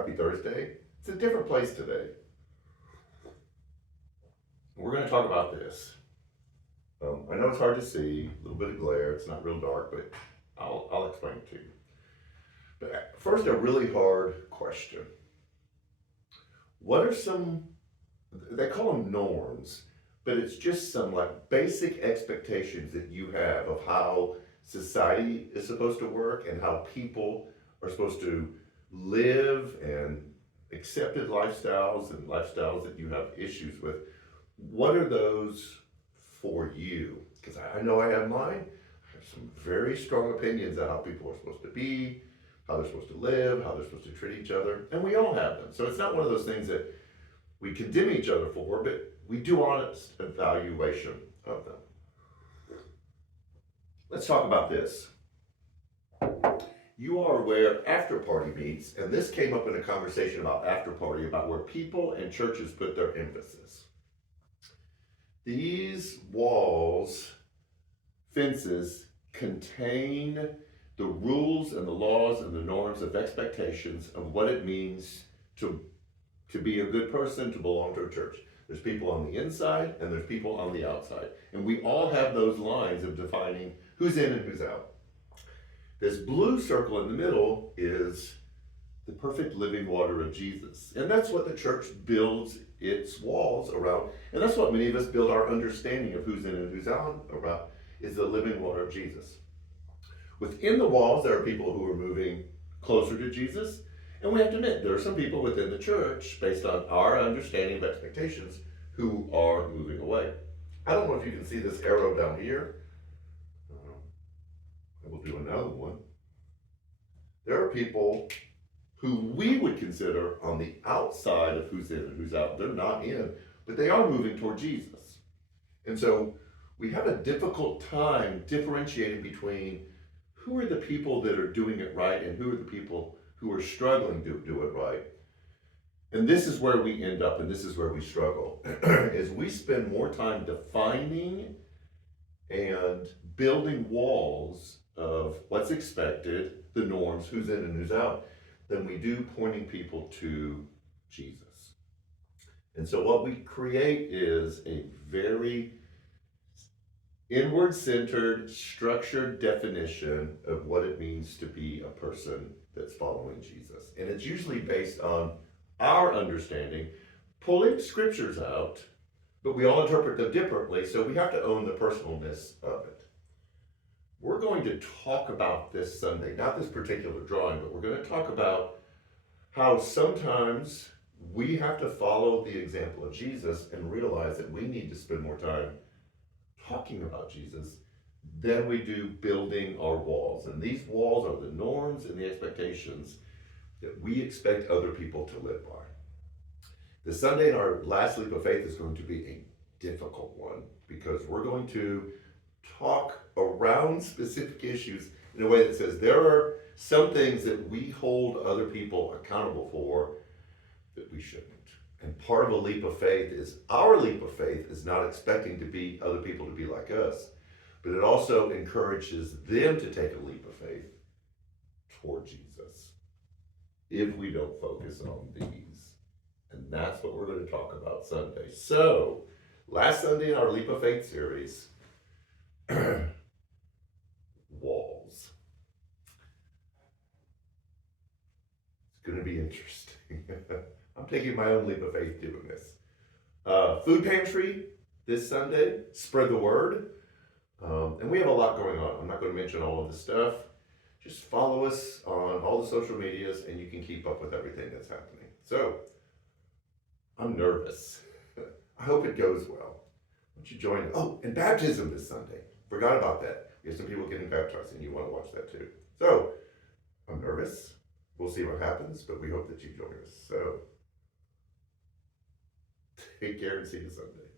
Happy Thursday. It's a different place today. We're going to talk about this. I know it's hard to see, a little bit of glare, it's not real dark, but I'll explain it to you. But first, a really hard question. What are some, they call them norms, but it's just some like basic expectations that you have of how society is supposed to work and how people are supposed to live, and accepted lifestyles and lifestyles that you have issues with. What are those for you? Because I know I have mine. I have some very strong opinions on how people are supposed to be, how they're supposed to live, how they're supposed to treat each other, and we all have them. So it's not one of those things that we condemn each other for, but we do honest evaluation of them. Let's talk about this. You are aware after party meets, and this came up in a conversation about after party, about where people and churches put their emphasis. These walls, fences, contain the rules and the laws and the norms of expectations of what it means to be a good person, to belong to a church. There's people on the inside and there's people on the outside. And we all have those lines of defining who's in and who's out. This blue circle in the middle is the perfect living water of Jesus. And that's what the church builds its walls around. And that's what many of us build our understanding of who's in and who's out around, is the living water of Jesus. Within the walls, there are people who are moving closer to Jesus. And we have to admit, there are some people within the church, based on our understanding of expectations, who are moving away. I don't know if you can see this arrow down here. I will do another one. There are people who we would consider on the outside of who's in and who's out. They're not in, but they are moving toward Jesus. And so we have a difficult time differentiating between who are the people that are doing it right and who are the people who are struggling to do it right. And this is where we end up, and this is where we struggle, is we spend more time defining and building walls of what's expected, the norms, who's in and who's out, than we do pointing people to Jesus. And so what we create is a very inward-centered, structured definition of what it means to be a person that's following Jesus. And it's usually based on our understanding, pulling scriptures out, but we all interpret them differently, so we have to own the personalness of it. We're going to talk about this Sunday, not this particular drawing, but we're going to talk about how sometimes we have to follow the example of Jesus and realize that we need to spend more time talking about Jesus than we do building our walls. And these walls are the norms and the expectations that we expect other people to live by. The Sunday in our last leap of faith is going to be a difficult one, because we're going to talk around specific issues in a way that says there are some things that we hold other people accountable for that we shouldn't. And part of a leap of faith is, our leap of faith is not expecting to be other people to be like us, but it also encourages them to take a leap of faith toward Jesus if we don't focus on these. And that's what we're going to talk about Sunday. So, last Sunday in our Leap of Faith series, walls. It's going to be interesting. I'm taking my own leap of faith doing this. Food pantry this Sunday, spread the word. And we have a lot going on. I'm not going to mention all of the stuff. Just follow us on all the social medias and you can keep up with everything that's happening. So, I'm nervous. I hope it goes well. Why don't you join us? Oh, and baptism this Sunday. Forgot about that. We have some people getting baptized and you want to watch that too. So, I'm nervous. We'll see what happens, but we hope that you join us. So, take care and see you Sunday.